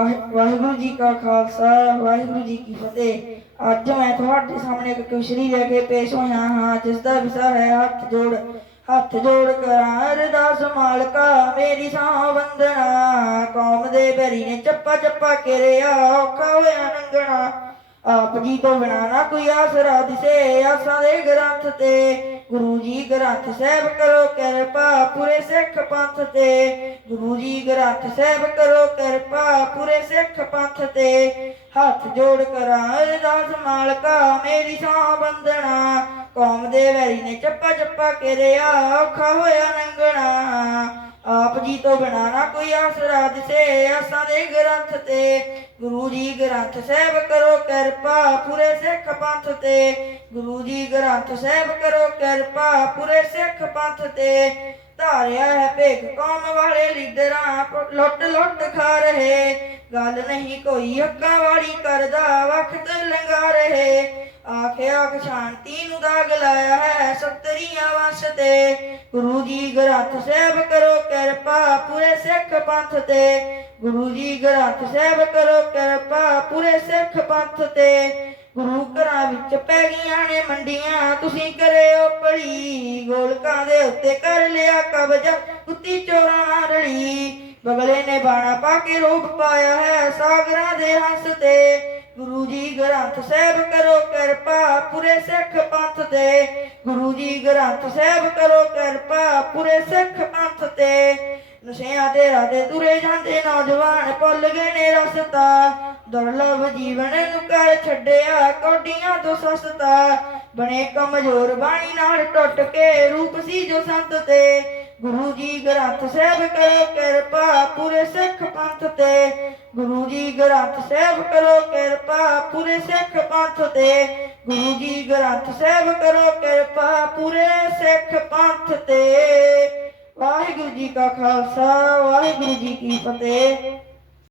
ਵਾਹਿਗੁਰੂ ਜੀ ਕਾ ਖਾਲਸਾ, ਵਾਹਿਗੁਰੂ ਜੀ ਕੀ ਫਤਿਹ। ਅੱਜ ਮੈਂ ਤੁਹਾਡੇ ਸਾਹਮਣੇ ਇੱਕ ਕੁਸ਼ਰੀ ਲੈ ਕੇ ਪੇਸ਼ ਹੋਇਆ ਹਾਂ, ਜਿਸ ਦਾ ਵਿਸ਼ਾ ਹੈ ਹੱਥ ਜੋੜ। ਹੱਥ ਜੋੜ ਕਰਾਂ, ਅਰਦਾਸ ਮਾਲਕਾ, ਮੇਰੀ ਸਾਹ ਵੰਦਨਾ ਕੌਮ ਦੇ ਬੈਰੀ ਨੇ ਚੱਪਾ ਚੱਪਾ ਕਰਿਆ, ਔਖਾ ਹੋਇਆ ਨੰਗਣਾ। ਆਪ ਜੀ ਤੋਂ ਬਿਨਾ ਨਾ ਕੋਈ ਆਸਰਾ ਦਿਸੇ, ਆਸਾਂ ਦੇ ਗ੍ਰੰਥ ਤੇ। ਗੁਰੂ ਜੀ ਗ੍ਰੰਥ ਸਾਹਿਬ ਕਰੋ ਕਿਰਪਾ, ਪੂਰੇ ਸਿੱਖ ਪੰਥ ਤੇ। ਗੁਰੂ ਜੀ ਗ੍ਰੰਥ ਸਾਹਿਬ ਕਰੋ ਕਿਰਪਾ, ਪੂਰੇ ਸਿੱਖ ਪੰਥ ਤੇ। ਹੱਥ ਜੋੜ ਕਰਾਂ ਅਰਦਾਸ ਮਾਲਕਾ, ਮੇਰੀ ਸਾਹ ਬੰਦਣਾ ਕੌਮ ਦੇ ਵੈਰੀ ਨੇ ਚੱਪਾ ਚੱਪਾ ਕਰਿਆ, ਔਖਾ ਹੋਇਆ ਨੰਗਣਾ। ਆਪ ਜੀ ਤੋਂ ਬਿਨਾ ਨਾ ਕੋਈ ਆਸਰਾ ਦਿਸੇ, ਆਸਾਂ ਦੇ ਗ੍ਰੰਥ ਤੇ। ਗੁਰੂ ਜੀ ਗ੍ਰੰਥ ਸਾਹਿਬ ਕਰੋ ਕਿਰਪਾ, ਪੂਰੇ ਸਿੱਖ ਪੰਥ ਤੇ। ਗੁਰੂ ਜੀ ਗ੍ਰੰਥ ਕਰੋ ਕਿਰਪਾ, ਪੂਰੇ ਸਿੱਖ ਪੰਥ ਤੇ। ਧਾਰਿਆ ਹੈ ਭੇਖ ਕੌਮ ਵਾਲੇ ਲੀਡਰਾਂ ਲੁੱਟ ਲੁੱਟ ਖਾ ਰਹੇ। ਗੱਲ ਨਹੀਂ ਕੋਈ ਹੱਕਾਂ ਵਾਲੀ ਕਰਦਾ ਵਕਤ ਲੰਘਾ ਰਹੇ। ਆਖਿਆ ਕਿ ਸ਼ਾਂਤੀ ਨੂੰ ਦਾਗ ਲਾਇਆ ਹੈ ਸਤਰੀਆਂ ਵਾਸਤੇ ਗੁਰੂ ਜੀ ਗ੍ਰੰਥ ਸਾਹਿਬ ਕਰੋ ਕਿਰਪਾ, ਪੂਰੇ ਸਿੱਖ ਪੰਥ ਤੇ। ਗੁਰੂ ਜੀ ਗ੍ਰੰਥ ਸਾਹਿਬ ਕਰੋ ਕਿਰਪਾ, ਪੂਰੇ ਸਿੱਖ ਪੰਥ ਤੇ। ਪੈ ਨੇ ਮੰਡੀਆਂ ਤੁਸੀਂ ਕਰਿਓ ਪੜੀ ਗੋਲਕਾਂ ਦੇ ਉੱਤੇ ਕਰ ਲਿਆ ਕਬਜ਼ਾ, ਕੁੱਤੀ ਚੋਰਾਂ ਰਲੀ। ਬਗਲੇ ਨੇ ਬਾਣਾ ਪਾ ਕੇ ਰੂਪ ਪਾਇਆ ਹੈ ਸਾਗਰਾਂ ਦੇ ਹੰਸ ਤੇ। ਗੁਰੂ ਜੀ ਗ੍ਰੰਥ ਸਾਹਿਬ ਕਰੋ ਕਿਰਪਾ ਪੂਰੇ ਸਿੱਖ ਪੰਥ ਤੇ। ਗੁਰੂ ਜੀ ਗ੍ਰੰਥ ਸਾਹਿਬ ਕਰੋ ਕਿਰਪਾ ਪੂਰੇ ਸਿੱਖ ਪੰਥ ਤੇ। ਨਸ਼ਿਆਂ ਦੇ ਰਾਦੇ ਤੁਰੇ ਜਾਂਦੇ ਨੌਜਵਾਨ ਭੁੱਲ ਗਏ ਨੇ ਰਸਤਾ। ਦੁਰਲਭ ਜੀਵਨ ਨੂੰ ਕਰ ਛੱਡਿਆ, ਕੋਡੀਆਂ ਤੋਂ ਸਸਤਾ। ਬਣੇ ਕਮਜ਼ੋਰ ਬਾਣੀ ਨਾਲ ਟੁੱਟ ਕੇ ਰੂਪ ਸੀ ਜੋ ਸੰਤ ਤੇ। ਗੁਰੂ ਜੀ ਗ੍ਰੰਥ ਸਾਹਿਬ ਕਰੋ ਕਿਰਪਾ, ਪੂਰੇ ਸਿੱਖ ਪੰਥ ਤੇ। ਗੁਰੂ ਜੀ ਗ੍ਰੰਥ ਸਾਹਿਬ ਕਰੋ ਕਿਰਪਾ, ਪੂਰੇ ਸਿੱਖ ਪੰਥ ਤੇ। ਗੁਰੂ ਜੀ ਗ੍ਰੰਥ ਸਾਹਿਬ ਕਰੋ ਕਿਰਪਾ, ਪੂਰੇ ਸਿੱਖ ਪੰਥ ਤੇ। ਵਾਹਿਗੁਰੂ ਜੀ ਕਾ ਖਾਲਸਾ, ਵਾਹਿਗੁਰੂ ਜੀ ਕੀ ਫਤਿਹ।